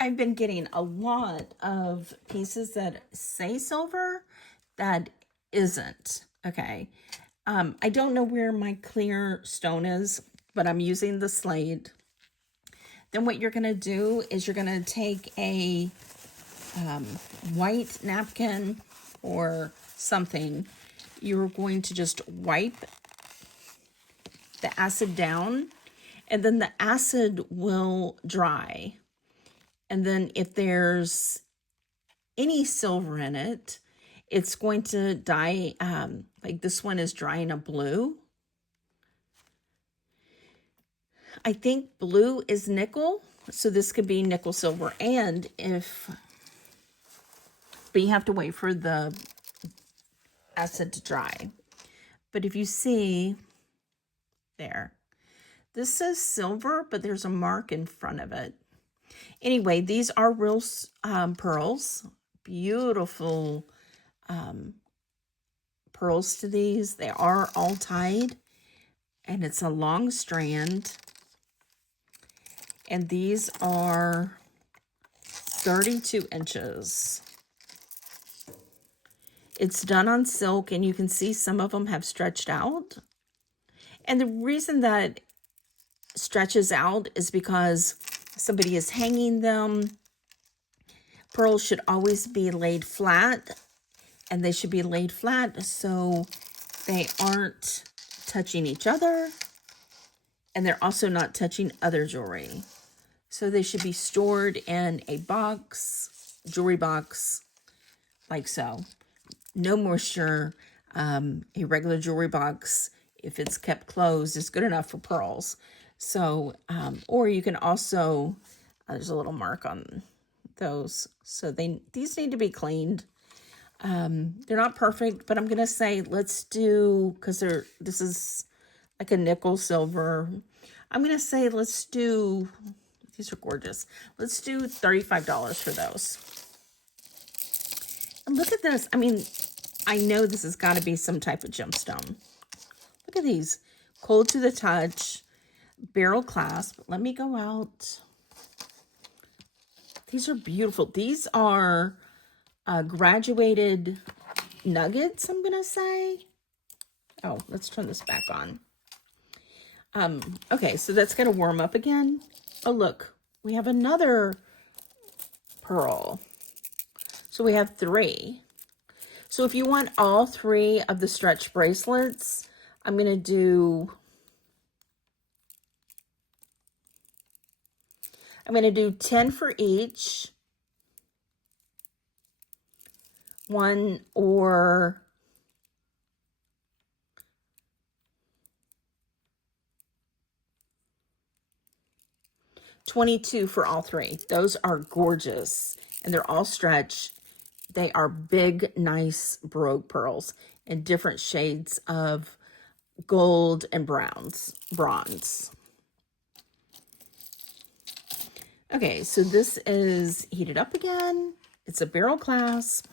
I've been getting a lot of pieces that say silver that isn't. Okay. I don't know where my clear stone is, but I'm using the slate. Then what you're going to do is you're going to take a white napkin or something. You're going to just wipe the acid down, and then the acid will dry. And then if there's any silver in it, it's going to dye, like this one is drying a blue. I think blue is nickel, so this could be nickel silver. And but you have to wait for the acid to dry. But if you see there, this says silver, but there's a mark in front of it. Anyway, these are real pearls. Beautiful pearls to these. They are all tied, and it's a long strand. And these are 32 inches. It's done on silk, and you can see some of them have stretched out. And the reason that stretches out is because somebody is hanging them. Pearls should always be laid flat, and they should be laid flat so they aren't touching each other, and they're also not touching other jewelry. So they should be stored in a box, jewelry box, like so. No moisture. A regular jewelry box, if it's kept closed, is good enough for pearls. So, or you can also, there's a little mark on those. So these need to be cleaned. They're not perfect, but I'm going to say, let's do, because this is like a nickel silver. I'm going to say, let's do, these are gorgeous. Let's do $35 for those. Look at this. I mean, I know this has got to be some type of gemstone. Look at these. Cold to the touch, barrel clasp. Let me go out. These are beautiful. These are graduated nuggets, I'm going to say. Oh, let's turn this back on. Okay, so that's got to warm up again. Oh, look. We have another pearl. So we have 3. So if you want all 3 of the stretch bracelets, I'm going to do 10 for each. 1 or 22 for all 3. Those are gorgeous, and they're all stretch. They are big, nice brogue pearls in different shades of gold and bronze. Okay, so this is heated up again. It's a barrel clasp.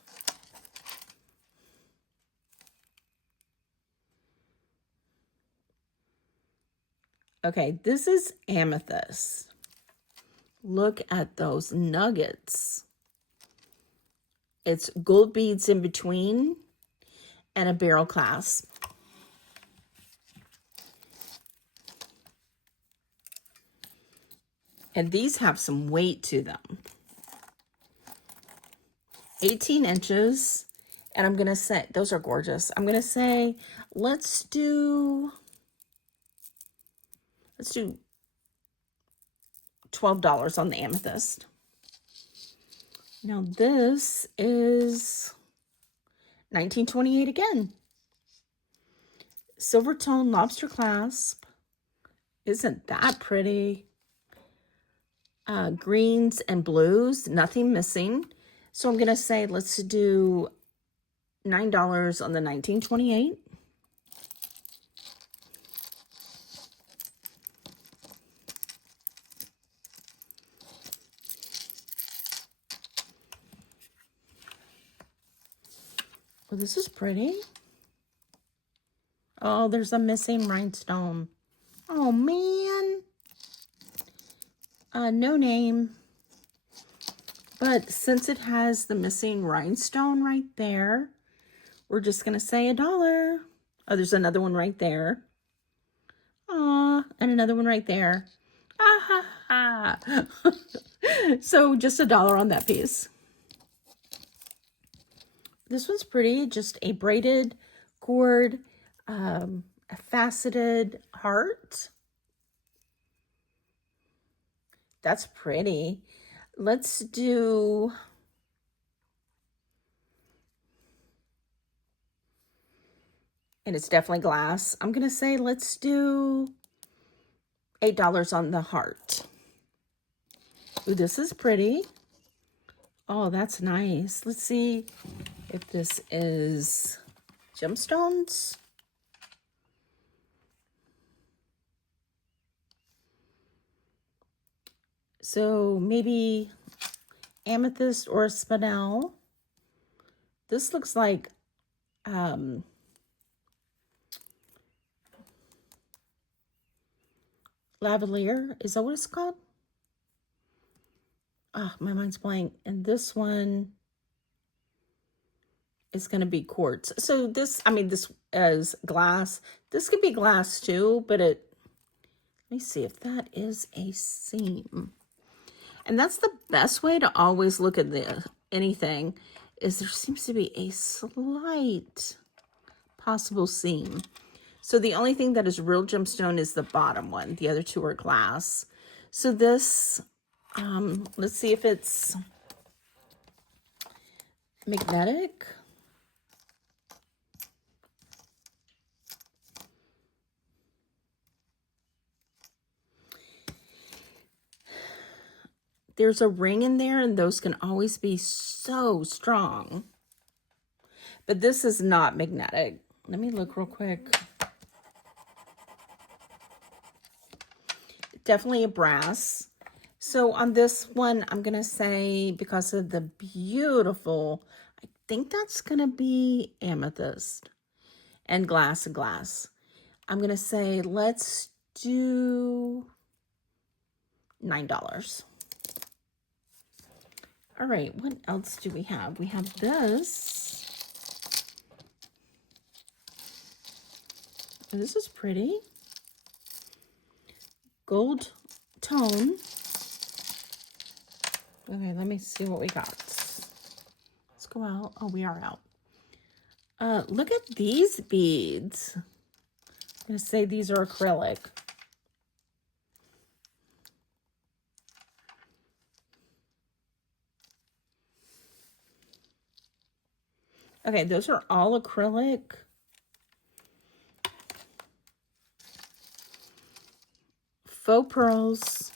Okay, this is amethyst. Look at those nuggets. It's gold beads in between and a barrel clasp. And these have some weight to them. 18 inches. And I'm going to say, those are gorgeous. I'm going to say, let's do $12 on the amethyst. Now this is $19.28 again. Silver tone lobster clasp. Isn't that pretty? Greens and blues, nothing missing. So I'm going to say let's do $9 on the $19.28. Well, this is pretty. Oh, there's a missing rhinestone. Oh, man. No name. But since it has the missing rhinestone right there, we're just going to say $1. Oh, there's another one right there. Aw, and another one right there. Ah, ha, ha. So just $1 on that piece. This one's pretty, just a braided cord, a faceted heart. That's pretty. Let's do and it's definitely glass. I'm going to say let's do $8 on the heart. Ooh, this is pretty. Oh, that's nice. Let's see if this is gemstones. So maybe amethyst or spinel. This looks like lavalier. Is that what it's called? Ah, my mind's blank. And this one is going to be quartz. So this, I mean, this is glass. This could be glass too, but let me see if that is a seam. And that's the best way to always look at anything, is there seems to be a slight possible seam. So the only thing that is real gemstone is the bottom one. The other 2 are glass. So this, let's see if it's magnetic. There's a ring in there, and those can always be so strong. But this is not magnetic. Let me look real quick. Definitely a brass. So on this one, I'm going to say, because of the beautiful, I think that's gonna be amethyst and glass. I'm gonna say let's do $9. All right, what else do we have? We have this. Oh, this is pretty. Gold tone. Okay, let me see what we got. Let's go out. Oh, we are out. Look at these beads. I'm gonna say these are acrylic. Okay, those are all acrylic. Faux pearls.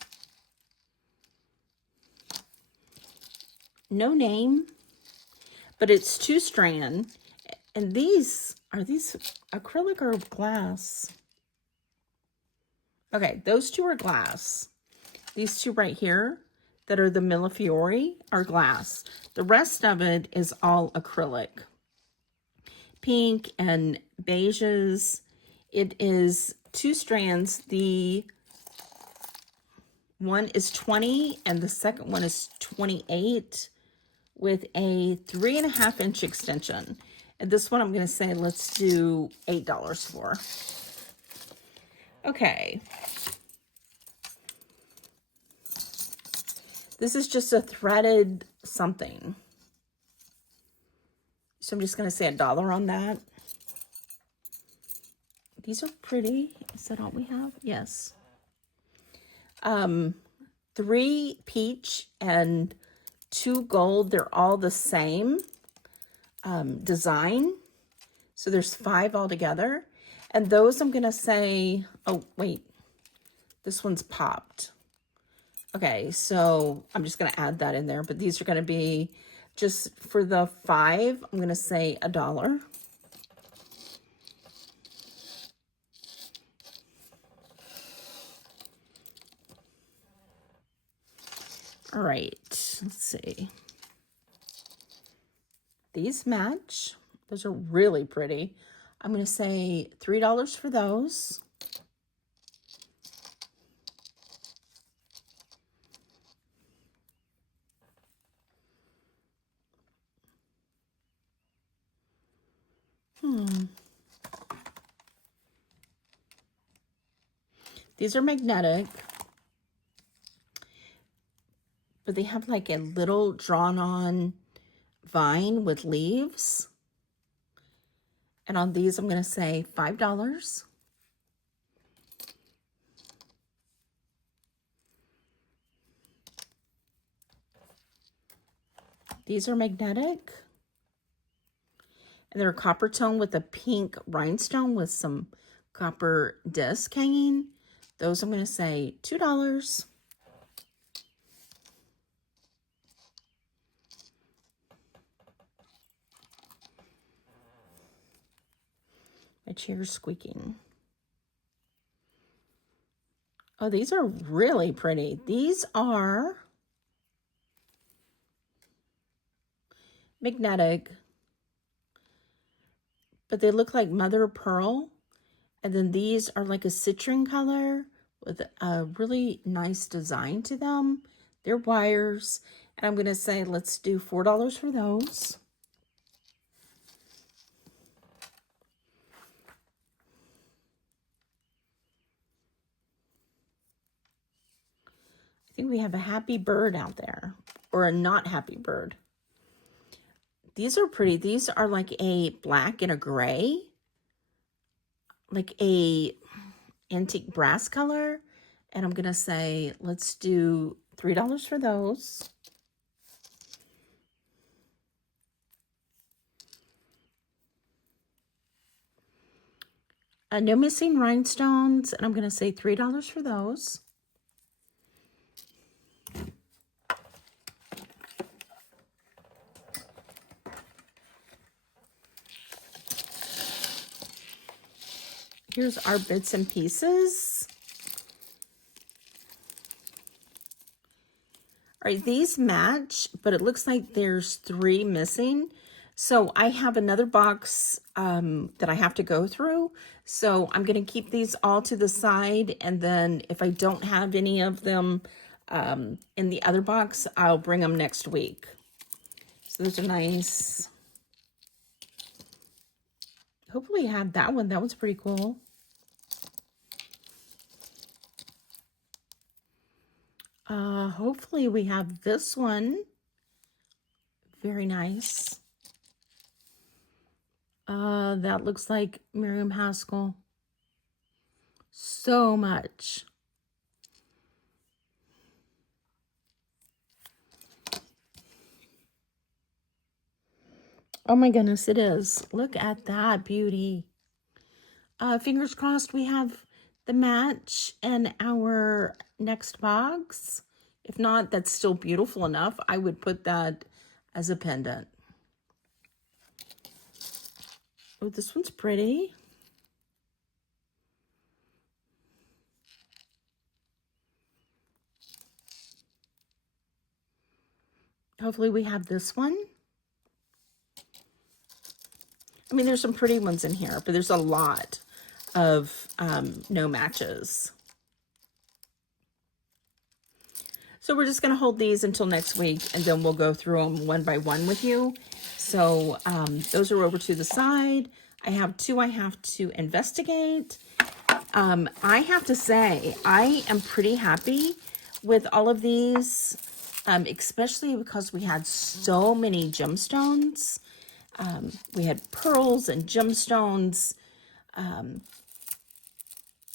No name, but it's 2-strand. And these acrylic or glass? Okay, those two are glass. These two right here that are the Millefiori are glass. The rest of it is all acrylic. Pink and beiges. It is 2 strands. The one is 20 and the second one is 28 with a 3.5-inch extension. And this one I'm going to say let's do $8 for. Okay. This is just a threaded something. So I'm just going to say $1 on that. These are pretty. Is that all we have? Yes. 3 peach and 2 gold. They're all the same design. So there's 5 altogether. And those I'm going to say, oh, wait. This one's popped. Okay, so I'm just going to add that in there. But these are going to be just for the 5. I'm going to say $1. All right, let's see. These match. Those are really pretty. I'm going to say $3 for those. These are magnetic, but they have like a little drawn-on vine with leaves. And on these, I'm going to say $5. These are magnetic. And they're copper tone with a pink rhinestone with some copper disc hanging. Those I'm going to say $2. My chair's squeaking. Oh, these are really pretty. These are magnetic, but they look like mother of pearl. And then these are like a citrine color with a really nice design to them. They're wires. And I'm going to say, let's do $4 for those. I think we have a happy bird out there, or a not happy bird. These are pretty. These are like a black and a gray, like a antique brass color. And I'm going to say, let's do $3 for those. No missing rhinestones, and I'm going to say $3 for those. Here's our bits and pieces. All right, these match, but it looks like there's 3 missing. So I have another box that I have to go through. So I'm going to keep these all to the side. And then if I don't have any of them in the other box, I'll bring them next week. So those are nice. Hopefully I have that one. That one's pretty cool. Hopefully we have this one. Very nice. That looks like Miriam Haskell. So much. Oh my goodness, it is. Look at that beauty. Fingers crossed we have the match in our next box. If not, that's still beautiful enough. I would put that as a pendant. Oh, this one's pretty. Hopefully we have this one. I mean, there's some pretty ones in here, but there's a lot of no matches. So we're just going to hold these until next week, and then we'll go through them one by one with you. So those are over to the side. I have two I have to investigate. I have to say, I am pretty happy with all of these, especially because we had so many gemstones. We had pearls and gemstones.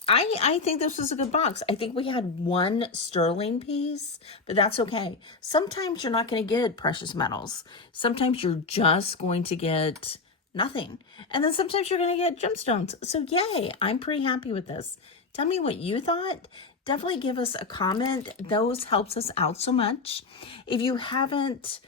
I think this was a good box. I think we had one sterling piece, but that's okay. Sometimes you're not going to get precious metals. Sometimes you're just going to get nothing. And then sometimes you're going to get gemstones. So yay, I'm pretty happy with this. Tell me what you thought. Definitely give us a comment. Those helps us out so much. If you haven't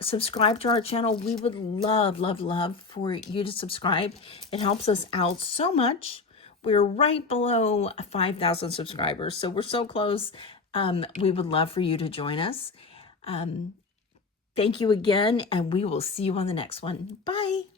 subscribe to our channel, we would love for you to subscribe. It helps us out so much. We're right below 5,000 subscribers, so we're so close. We would love for you to join us. Thank you again, and we will see you on the next one. Bye.